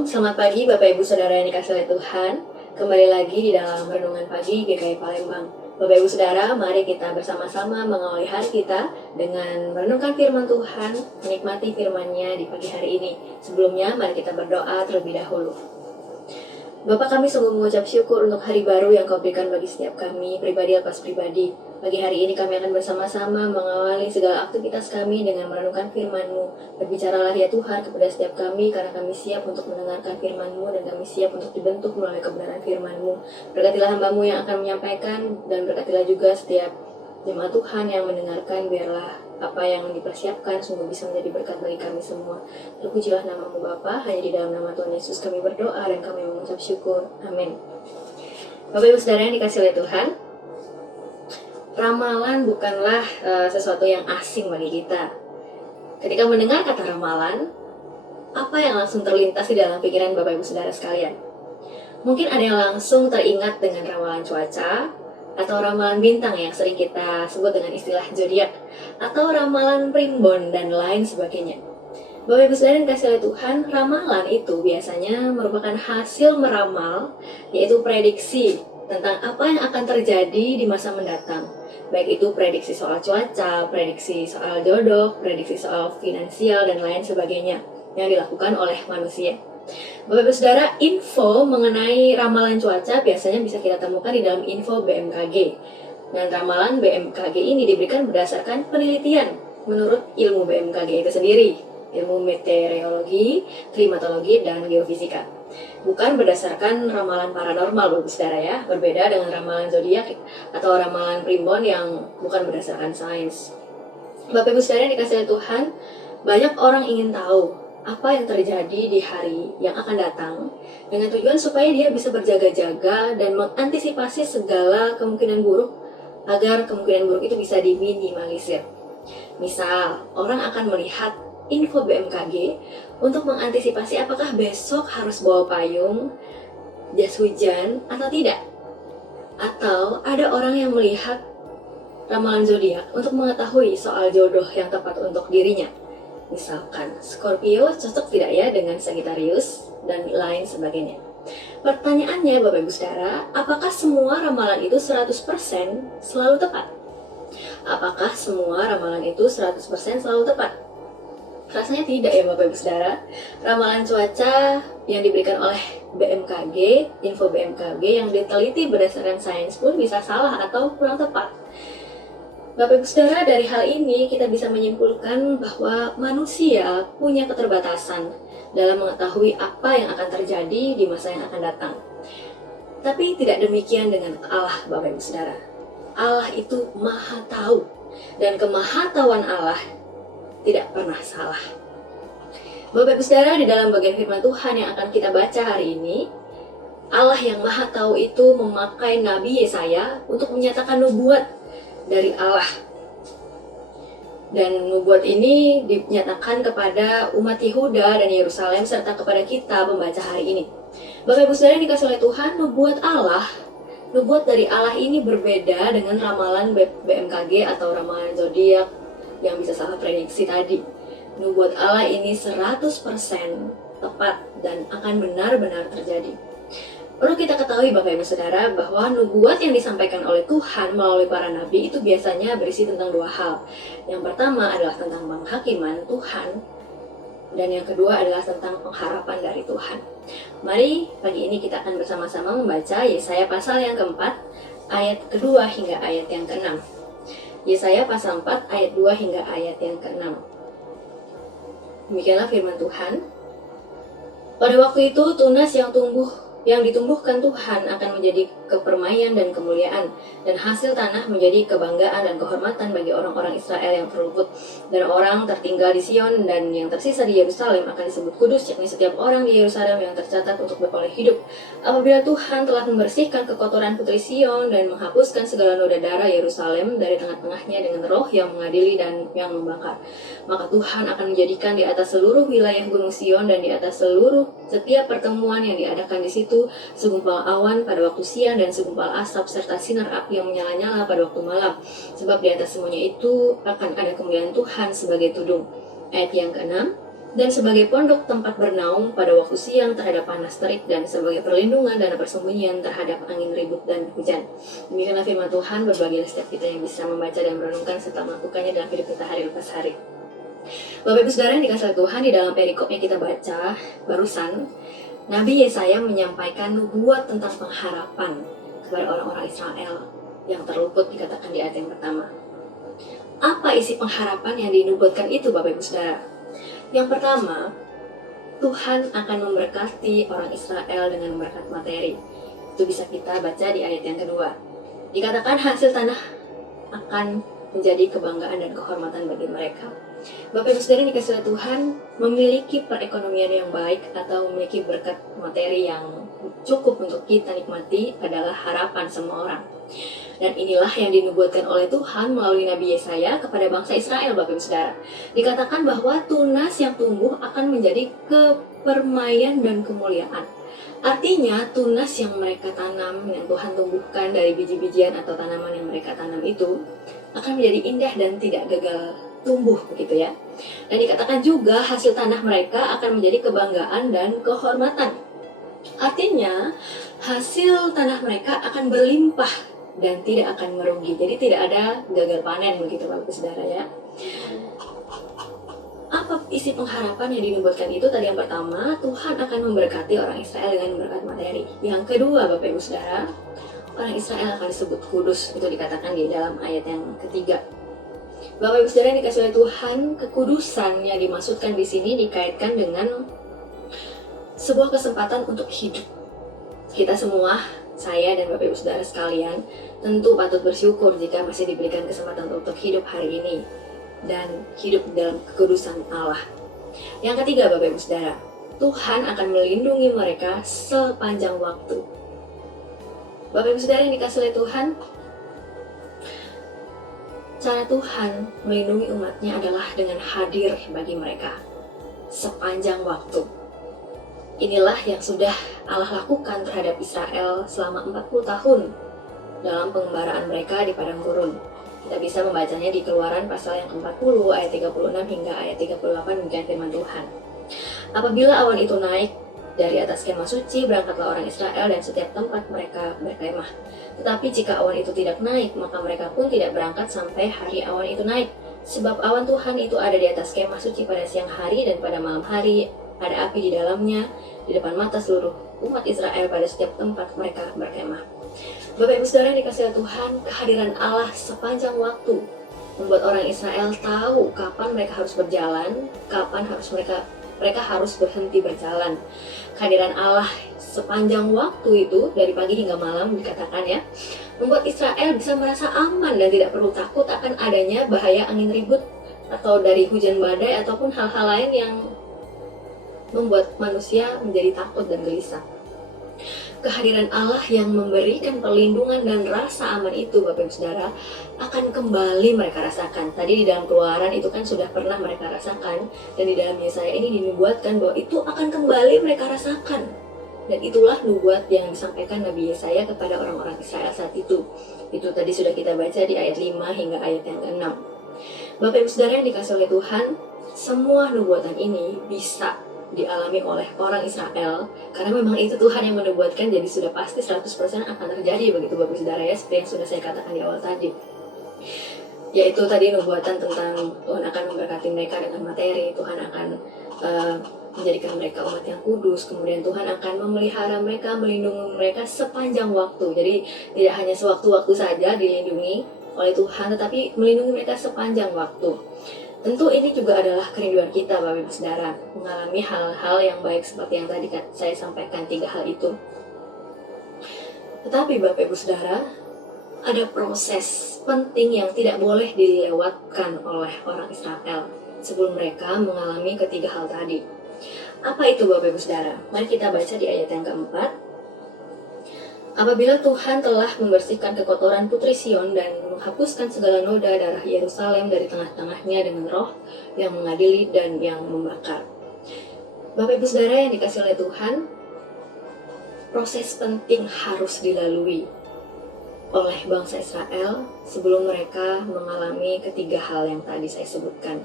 Shalom, selamat pagi Bapak Ibu Saudara yang dikasihi oleh Tuhan. Kembali lagi di dalam Renungan Pagi GKI Palembang. Bapak Ibu Saudara, mari kita bersama-sama mengawali hari kita dengan merenungkan firman Tuhan, menikmati firman-Nya di pagi hari ini. Sebelumnya, mari kita berdoa terlebih dahulu. Bapak, kami sungguh mengucap syukur untuk hari baru yang Kau berikan bagi setiap kami, pribadi lepas pribadi. Pagi hari ini kami akan bersama-sama mengawali segala aktivitas kami dengan merenungkan firman-Mu. Berbicaralah ya Tuhan kepada setiap kami, karena kami siap untuk mendengarkan firman-Mu dan kami siap untuk dibentuk melalui kebenaran firman-Mu. Berkatilah hamba-Mu yang akan menyampaikan, dan berkatilah juga setiap jemaat Tuhan yang mendengarkan. Biarlah apa yang dipersiapkan sungguh bisa menjadi berkat bagi kami semua. Terpujilah nama-Mu Bapa, hanya di dalam nama Tuhan Yesus kami berdoa dan kami mengucap syukur. Amin. Bapak Ibu Saudara yang dikasihi oleh Tuhan, ramalan bukanlah sesuatu yang asing bagi kita. Ketika mendengar kata ramalan, apa yang langsung terlintas di dalam pikiran Bapak Ibu Saudara sekalian? Mungkin ada yang langsung teringat dengan ramalan cuaca, atau ramalan bintang yang sering kita sebut dengan istilah zodiak, atau ramalan primbon dan lain sebagainya. Bapak Ibu Saudara yang dikasihi oleh Tuhan, ramalan itu biasanya merupakan hasil meramal, yaitu prediksi tentang apa yang akan terjadi di masa mendatang. Baik itu prediksi soal cuaca, prediksi soal jodoh, prediksi soal finansial, dan lain sebagainya yang dilakukan oleh manusia. Bapak Ibu Saudara, info mengenai ramalan cuaca biasanya bisa kita temukan di dalam info BMKG. Dan ramalan BMKG ini diberikan berdasarkan penelitian menurut ilmu BMKG itu sendiri, ilmu meteorologi, klimatologi, dan geofisika. Bukan berdasarkan ramalan paranormal, Bapak Ibu Saudara ya, berbeda dengan ramalan zodiak atau ramalan primbon yang bukan berdasarkan sains. Bapak Ibu Saudara yang dikasihi Tuhan, banyak orang ingin tahu apa yang terjadi di hari yang akan datang dengan tujuan supaya dia bisa berjaga-jaga dan mengantisipasi segala kemungkinan buruk agar kemungkinan buruk itu bisa diminimalisir. Misal, orang akan melihat info BMKG untuk mengantisipasi apakah besok harus bawa payung, jas hujan, atau tidak. Atau ada orang yang melihat ramalan zodiak untuk mengetahui soal jodoh yang tepat untuk dirinya. Misalkan, Scorpio cocok tidak ya dengan Sagittarius, dan lain sebagainya. Pertanyaannya Bapak Ibu Saudara, apakah semua ramalan itu 100% selalu tepat? Apakah semua ramalan itu 100% selalu tepat? Rasanya tidak ya Bapak Ibu Saudara. Ramalan cuaca yang diberikan oleh BMKG, info BMKG yang diteliti berdasarkan sains pun bisa salah atau kurang tepat. Bapak Ibu Saudara, dari hal ini kita bisa menyimpulkan bahwa manusia punya keterbatasan dalam mengetahui apa yang akan terjadi di masa yang akan datang. Tapi tidak demikian dengan Allah, Bapak Ibu Saudara. Allah itu Maha Tahu, dan kemahatauan Allah tidak pernah salah. Bapak Ibu Saudara, di dalam bagian firman Tuhan yang akan kita baca hari ini, Allah yang Maha Tahu itu memakai Nabi Yesaya untuk menyatakan nubuat dari Allah. Dan nubuat ini dinyatakan kepada umat Yehuda dan Yerusalem serta kepada kita pembaca hari ini. Bapak Ibu Saudara yang dikasihi oleh Tuhan, nubuat dari Allah ini berbeda dengan ramalan BMKG atau ramalan zodiak yang bisa salah prediksi tadi. Nubuat Allah ini 100% tepat dan akan benar-benar terjadi. Perlu kita ketahui Bapak Ibu Saudara bahwa nubuat yang disampaikan oleh Tuhan melalui para nabi itu biasanya berisi tentang dua hal. Yang pertama adalah tentang penghakiman Tuhan, dan yang kedua adalah tentang pengharapan dari Tuhan. Mari pagi ini kita akan bersama-sama membaca Yesaya pasal yang keempat, ayat kedua hingga ayat yang keenam. Yesaya pasal 4 ayat 2 hingga ayat yang keenam. Demikianlah firman Tuhan. Pada waktu itu tunas yang ditumbuhkan Tuhan akan menjadi kepermaian dan kemuliaan, dan hasil tanah menjadi kebanggaan dan kehormatan bagi orang-orang Israel yang terluput. Dan orang tertinggal di Sion dan yang tersisa di Yerusalem akan disebut kudus, yakni setiap orang di Yerusalem yang tercatat untuk beroleh hidup. Apabila Tuhan telah membersihkan kekotoran putri Sion dan menghapuskan segala noda darah Yerusalem dari tengah-tengahnya dengan roh yang mengadili dan yang membakar, maka Tuhan akan menjadikan di atas seluruh wilayah gunung Sion dan di atas setiap pertemuan yang diadakan di situ segumpal awan pada waktu siang dan segumpal asap serta sinar api yang menyala-nyala pada waktu malam. Sebab di atas semuanya itu akan ada kemuliaan Tuhan sebagai tudung. Ayat yang ke-6. dan sebagai pondok tempat bernaung pada waktu siang terhadap panas terik, dan sebagai perlindungan dan persembunyian terhadap angin ribut dan hujan. Demikianlah firman Tuhan. Berbahagialah setiap kita yang bisa membaca dan merenungkan serta melakukannya dalam hidup kita hari lepas hari. Bapak Ibu Saudara yang dikasihi Tuhan, di dalam perikop yang kita baca barusan, Nabi Yesaya menyampaikan nubuat tentang pengharapan kepada orang-orang Israel yang terluput dikatakan di ayat yang pertama. Apa isi pengharapan yang dinubuatkan itu, Bapak Ibu Saudara? Yang pertama, Tuhan akan memberkati orang Israel dengan berkat materi. Itu bisa kita baca di ayat yang kedua. Dikatakan hasil tanah akan menjadi kebanggaan dan kehormatan bagi mereka. Bapak Ibu Saudara yang dikasihi Tuhan, memiliki perekonomian yang baik atau memiliki berkat materi yang cukup untuk kita nikmati adalah harapan semua orang. Dan inilah yang dinubuatkan oleh Tuhan melalui Nabi Yesaya kepada bangsa Israel, Bapak Ibu Saudara. Dikatakan bahwa tunas yang tumbuh akan menjadi kepermaian dan kemuliaan. Artinya tunas yang mereka tanam, yang Tuhan tumbuhkan dari biji-bijian atau tanaman yang mereka tanam itu akan menjadi indah dan tidak gagal tumbuh, begitu ya. Dan dikatakan juga hasil tanah mereka akan menjadi kebanggaan dan kehormatan. Artinya hasil tanah mereka akan berlimpah dan tidak akan merugi. Jadi tidak ada gagal panen, begitu Bapak Saudara ya. Apa isi pengharapan yang dinubuatkan itu? Tadi yang pertama, Tuhan akan memberkati orang Israel dengan berkat materi. Yang kedua, Bapak Ibu Saudara, orang Israel akan disebut kudus. Itu dikatakan di dalam ayat yang ketiga. Bapak Ibu Saudara yang dikasihi oleh Tuhan, kekudusan yang dimaksudkan di sini dikaitkan dengan sebuah kesempatan untuk hidup. Kita semua, saya dan Bapak Ibu Saudara sekalian, tentu patut bersyukur jika masih diberikan kesempatan untuk hidup hari ini dan hidup dalam kekudusan Allah. Yang ketiga, Bapak Ibu Saudara, Tuhan akan melindungi mereka sepanjang waktu. Bapak Ibu Saudara yang dikasihi oleh Tuhan, cara Tuhan melindungi umatnya adalah dengan hadir bagi mereka sepanjang waktu. Inilah yang sudah Allah lakukan terhadap Israel selama 40 tahun dalam pengembaraan mereka di padang gurun. Kita bisa membacanya di Keluaran pasal yang ke-40 ayat 36 hingga ayat 38 demikian firman Tuhan. Apabila awan itu naik dari atas kemah suci, berangkatlah orang Israel dan setiap tempat mereka berkemah. Tetapi jika awan itu tidak naik, maka mereka pun tidak berangkat sampai hari awan itu naik. Sebab awan Tuhan itu ada di atas kemah suci pada siang hari, dan pada malam hari ada api di dalamnya, di depan mata seluruh umat Israel pada setiap tempat mereka berkemah. Bapak Ibu Saudara yang dikasihi Tuhan, kehadiran Allah sepanjang waktu membuat orang Israel tahu kapan mereka harus berjalan, kapan mereka harus berhenti berjalan. Kehadiran Allah sepanjang waktu itu, dari pagi hingga malam dikatakan ya, membuat Israel bisa merasa aman dan tidak perlu takut akan adanya bahaya angin ribut atau dari hujan badai ataupun hal-hal lain yang membuat manusia menjadi takut dan gelisah. Kehadiran Allah yang memberikan perlindungan dan rasa aman itu, Bapak Ibu Saudara, akan kembali mereka rasakan. Tadi di dalam Keluaran itu kan sudah pernah mereka rasakan, dan di dalam Yesaya ini dinubuatkan bahwa itu akan kembali mereka rasakan. Dan itulah nubuat yang disampaikan Nabi Yesaya kepada orang-orang Israel saat itu. Itu tadi sudah kita baca di ayat 5 hingga ayat yang ke-6. Bapak Ibu Saudara yang dikasihi oleh Tuhan, semua nubuatan ini bisa dialami oleh orang Israel karena memang itu Tuhan yang menubuatkan, jadi sudah pasti 100% akan terjadi, begitu Bapak Saudara ya, seperti yang sudah saya katakan di awal tadi, yaitu tadi nubuatan tentang Tuhan akan memberkati mereka dengan materi, Tuhan akan menjadikan mereka umat yang kudus, kemudian Tuhan akan memelihara mereka, melindungi mereka sepanjang waktu. Jadi tidak hanya sewaktu-waktu saja dilindungi oleh Tuhan, tetapi melindungi mereka sepanjang waktu. Tentu ini juga adalah kerinduan kita, Bapak Ibu Saudara, mengalami hal-hal yang baik seperti yang tadi saya sampaikan, 3 hal itu. Tetapi Bapak Ibu Saudara, ada proses penting yang tidak boleh dilewatkan oleh orang Israel sebelum mereka mengalami ketiga hal tadi. Apa itu Bapak Ibu Saudara? Mari kita baca di ayat yang keempat. Apabila Tuhan telah membersihkan kekotoran putri Sion dan menghapuskan segala noda darah Yerusalem dari tengah-tengahnya dengan roh yang mengadili dan yang membakar. Bapak Ibu Saudara yang dikasihi oleh Tuhan, proses penting harus dilalui oleh bangsa Israel sebelum mereka mengalami ketiga hal yang tadi saya sebutkan.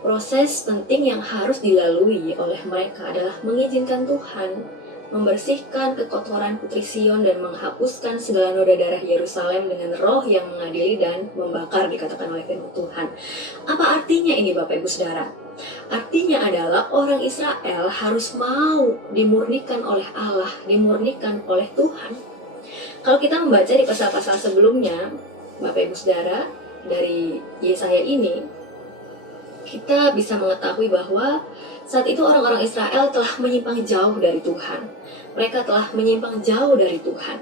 Proses penting yang harus dilalui oleh mereka adalah mengizinkan Tuhan membersihkan kekotoran Putri Sion dan menghapuskan segala noda darah Yerusalem dengan roh yang mengadili dan membakar, dikatakan oleh firman Tuhan. Apa artinya ini Bapak Ibu Saudara? Artinya adalah orang Israel harus mau dimurnikan oleh Allah, dimurnikan oleh Tuhan. Kalau kita membaca di pasal-pasal sebelumnya, Bapak Ibu Saudara, dari Yesaya ini, kita bisa mengetahui bahwa saat itu orang-orang Israel telah menyimpang jauh dari Tuhan. Mereka telah menyimpang jauh dari Tuhan.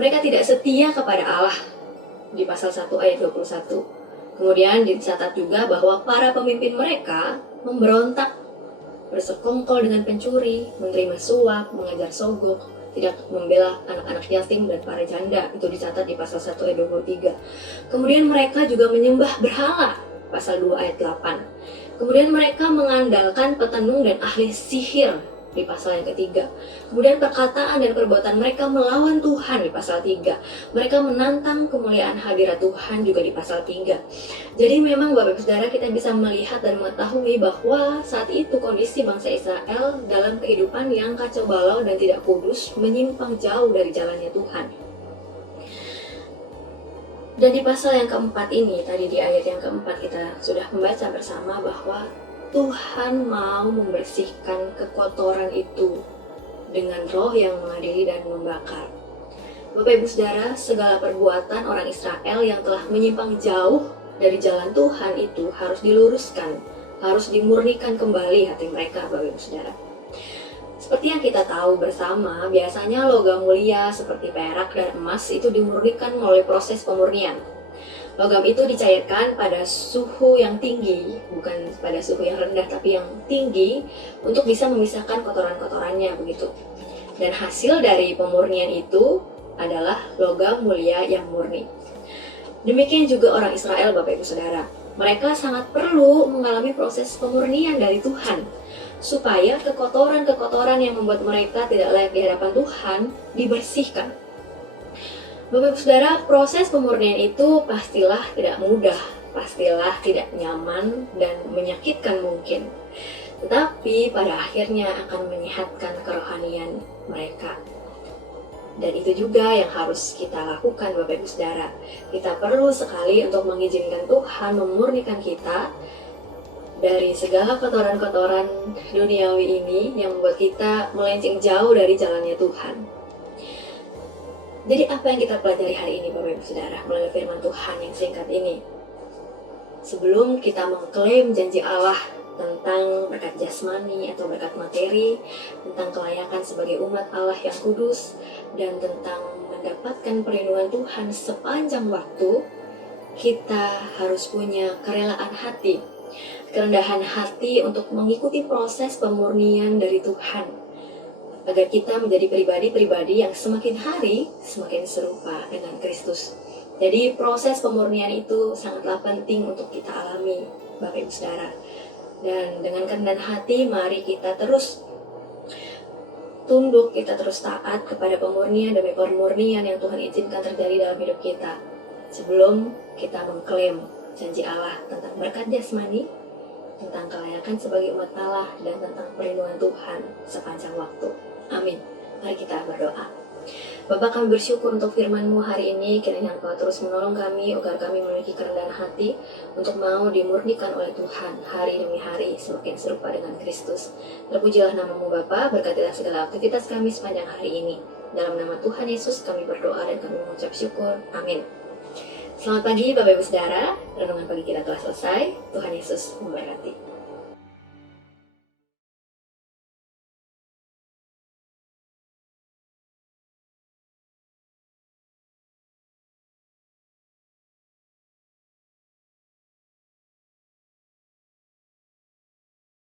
Mereka tidak setia kepada Allah di pasal 1 ayat 21. Kemudian dicatat juga bahwa para pemimpin mereka memberontak, bersekongkol dengan pencuri, menerima suap, mengajar sogok, tidak membela anak-anak yatim dan para janda. Itu dicatat di pasal 1 ayat 23. Kemudian mereka juga menyembah berhala, pasal 2 ayat 8. Kemudian mereka mengandalkan petenung dan ahli sihir di pasal yang ketiga. Kemudian perkataan dan perbuatan mereka melawan Tuhan di pasal 3. Mereka menantang kemuliaan hadirat Tuhan juga di pasal 3. Jadi memang Bapak Ibu Saudara, kita bisa melihat dan mengetahui bahwa saat itu kondisi bangsa Israel dalam kehidupan yang kacau balau dan tidak kudus, menyimpang jauh dari jalannya Tuhan. Dan di pasal yang keempat ini, tadi di ayat yang keempat kita sudah membaca bersama bahwa Tuhan mau membersihkan kekotoran itu dengan roh yang mengadili dan membakar. Bapak Ibu Saudara, segala perbuatan orang Israel yang telah menyimpang jauh dari jalan Tuhan itu harus diluruskan, harus dimurnikan kembali hati mereka, Bapak Ibu Saudara. Seperti yang kita tahu bersama, biasanya logam mulia seperti perak dan emas itu dimurnikan melalui proses pemurnian. Logam itu dicairkan pada suhu yang tinggi, bukan pada suhu yang rendah, tapi yang tinggi untuk bisa memisahkan kotoran-kotorannya begitu. Dan hasil dari pemurnian itu adalah logam mulia yang murni. Demikian juga orang Israel, Bapak Ibu Saudara. Mereka sangat perlu mengalami proses pemurnian dari Tuhan, supaya kekotoran-kekotoran yang membuat mereka tidak layak di hadapan Tuhan dibersihkan. Bapak Ibu Saudara, proses pemurnian itu pastilah tidak mudah, pastilah tidak nyaman dan menyakitkan mungkin. Tetapi pada akhirnya akan menyehatkan kerohanian mereka. Dan itu juga yang harus kita lakukan Bapak Ibu Saudara. Kita perlu sekali untuk mengizinkan Tuhan memurnikan kita dari segala kotoran-kotoran duniawi ini yang membuat kita melenceng jauh dari jalannya Tuhan. Jadi apa yang kita pelajari hari ini Bapak Ibu Saudara melalui firman Tuhan yang singkat ini? Sebelum kita mengklaim janji Allah tentang berkat jasmani atau berkat materi, tentang kelayakan sebagai umat Allah yang kudus, dan tentang mendapatkan perlindungan Tuhan sepanjang waktu, kita harus punya kerelaan hati, kerendahan hati untuk mengikuti proses pemurnian dari Tuhan, agar kita menjadi pribadi-pribadi yang semakin hari semakin serupa dengan Kristus. Jadi proses pemurnian itu sangatlah penting untuk kita alami Bapak Ibu Saudara. Dan dengan kerendahan hati mari kita terus tunduk, kita terus taat kepada pemurnian demi pemurnian yang Tuhan izinkan terjadi dalam hidup kita, sebelum kita mengklaim janji Allah tentang berkat jasmani, tentang kelayakan sebagai umat Allah, dan tentang perlindungan Tuhan sepanjang waktu. Amin. Mari kita berdoa. Bapa, kami bersyukur untuk firman-Mu hari ini. Kiranya Engkau terus menolong kami agar kami memiliki kerendahan hati untuk mau dimurnikan oleh Tuhan hari demi hari semakin serupa dengan Kristus. Terpujilah nama-Mu Bapa, berkatilah segala aktivitas kami sepanjang hari ini. Dalam nama Tuhan Yesus kami berdoa dan kami mengucap syukur. Amin. Selamat pagi Bapak Ibu Saudara, renungan pagi kita telah selesai. Tuhan Yesus memberkati.